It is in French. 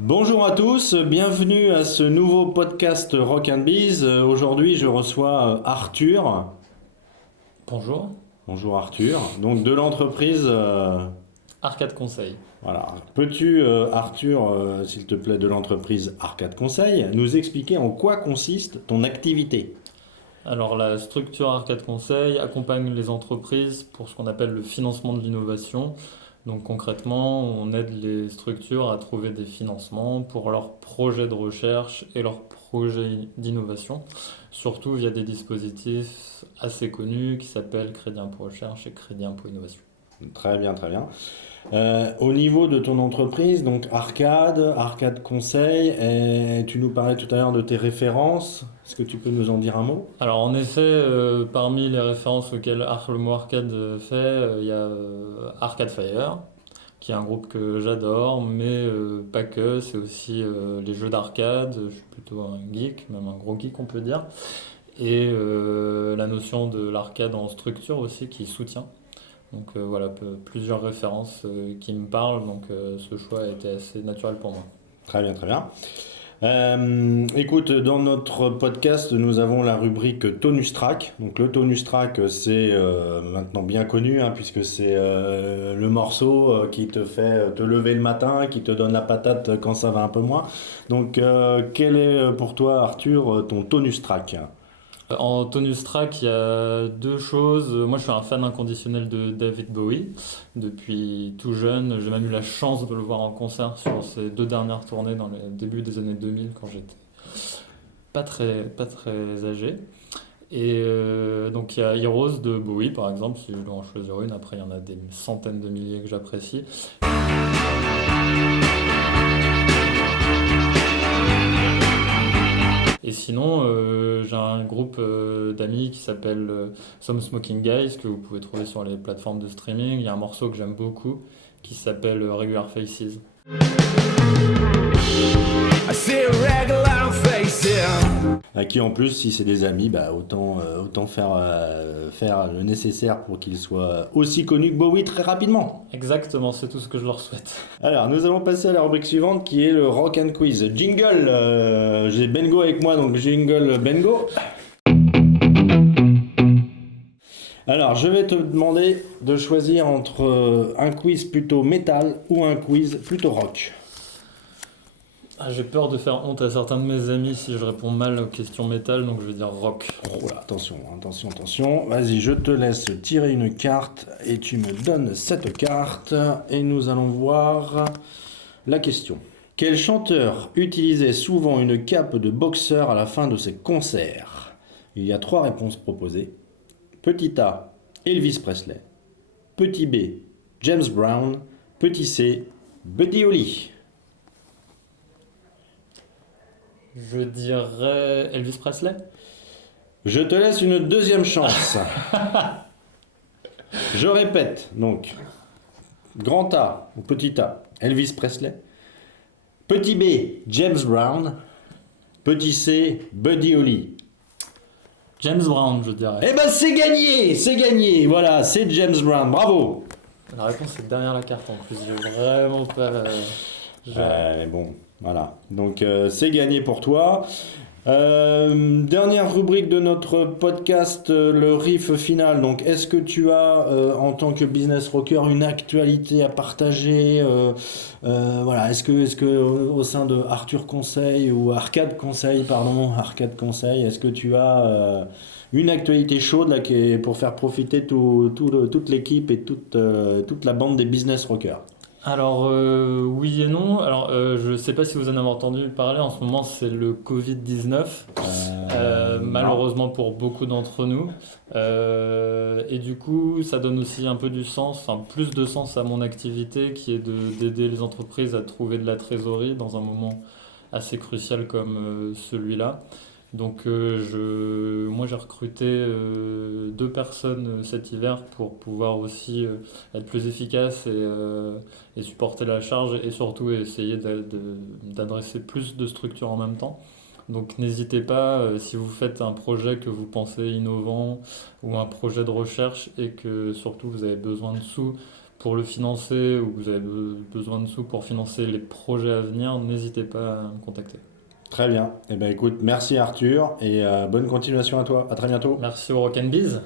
Bonjour à tous, bienvenue à ce nouveau podcast Rock and Biz. Aujourd'hui, je reçois Arthur. Bonjour, Bonjour Arthur. Donc de l'entreprise, Arcade Conseil. voilà. Peux-tu, Arthur, s'il te plaît, de l'entreprise Arcade Conseil, nous expliquer en quoi consiste ton activité? Alors la structure Arcade Conseil accompagne les entreprises pour ce qu'on appelle le financement de l'innovation. Donc concrètement, on aide les structures à trouver des financements pour leurs projets de recherche et leurs projets d'innovation, surtout via des dispositifs assez connus qui s'appellent Crédit Impôt Recherche et Crédit Impôt Innovation. Très bien, très bien. Au niveau de ton entreprise, donc Arcade Conseil, et tu nous parlais tout à l'heure de tes références. Est-ce que tu peux nous en dire un mot? Alors en effet, parmi les références auxquelles le mot arcade fait, il y a Arcade Fire, qui est un groupe que j'adore, mais pas que, c'est aussi les jeux d'arcade, je suis plutôt un geek, même un gros geek on peut dire, et la notion de l'arcade en structure aussi qui soutient. Donc voilà, plusieurs références qui me parlent, donc ce choix a été assez naturel pour moi. Très bien, très bien. Écoute, dans notre podcast, nous avons la rubrique Tonus Track. Donc le Tonus Track, c'est maintenant bien connu, hein, puisque c'est le morceau qui te fait te lever le matin, qui te donne la patate quand ça va un peu moins. Donc quel est pour toi, Arthur, ton Tonus Track? En tonus track, il y a deux choses. Moi, je suis un fan inconditionnel de David Bowie. Depuis tout jeune, j'ai même eu la chance de le voir en concert sur ses deux dernières tournées dans le début des années 2000 quand j'étais pas très âgé. Et donc il y a Heroes de Bowie par exemple, si je dois en choisir une. Après, il y en a des centaines de milliers que j'apprécie. Et sinon, j'ai un groupe d'amis qui s'appelle Some Smoking Guys, que vous pouvez trouver sur les plateformes de streaming. Il y a un morceau que j'aime beaucoup qui s'appelle Regular Faces. I see regular faces. À qui en plus, si c'est des amis, bah autant faire le nécessaire pour qu'ils soient aussi connus que Bowie très rapidement. Exactement, c'est tout ce que je leur souhaite. Alors, nous allons passer à la rubrique suivante qui est le Rock and Quiz. Jingle, j'ai Bengo avec moi, donc jingle Bengo. Alors, je vais te demander de choisir entre un quiz plutôt métal ou un quiz plutôt rock. Ah, j'ai peur de faire honte à certains de mes amis si je réponds mal aux questions métal, donc je vais dire rock. Oh là, attention. Vas-y, je te laisse tirer une carte et tu me donnes cette carte et nous allons voir la question. Quel chanteur utilisait souvent une cape de boxeur à la fin de ses concerts? Il y a trois réponses proposées. Petit A, Elvis Presley. Petit B, James Brown. Petit C, Buddy Holly. Je dirais Elvis Presley. Je te laisse une deuxième chance. Je répète, donc, grand A ou petit A, Elvis Presley. Petit B, James Brown. Petit C, Buddy Holly. James Brown, je dirais. Eh ben c'est gagné, voilà, c'est James Brown, bravo. La réponse est derrière la carte en plus, j'ai vraiment pas... Mais bon, voilà, donc c'est gagné pour toi. Dernière rubrique de notre podcast, le riff final. Donc, est-ce que tu as, en tant que business rocker, une actualité à partager voilà, est-ce que au sein de Arthur Conseil ou Arcade Conseil, est-ce que tu as une actualité chaude là, pour faire profiter toute l'équipe et toute la bande des business rockers? Alors oui et non. Alors je sais pas si vous en avez entendu parler. En ce moment, c'est le Covid-19, Non. malheureusement pour beaucoup d'entre nous. Et du coup, ça donne aussi un peu du sens, enfin plus de sens à mon activité, qui est d'aider les entreprises à trouver de la trésorerie dans un moment assez crucial comme celui-là. Donc moi j'ai recruté deux personnes cet hiver pour pouvoir aussi être plus efficace et supporter la charge et surtout essayer d'adresser plus de structures en même temps. Donc n'hésitez pas, si vous faites un projet que vous pensez innovant ou un projet de recherche et que surtout vous avez besoin de sous pour le financer ou que vous avez besoin de sous pour financer les projets à venir, n'hésitez pas à me contacter. Très bien. Eh ben écoute, merci Arthur et bonne continuation à toi. À très bientôt. Merci au Rock and Biz.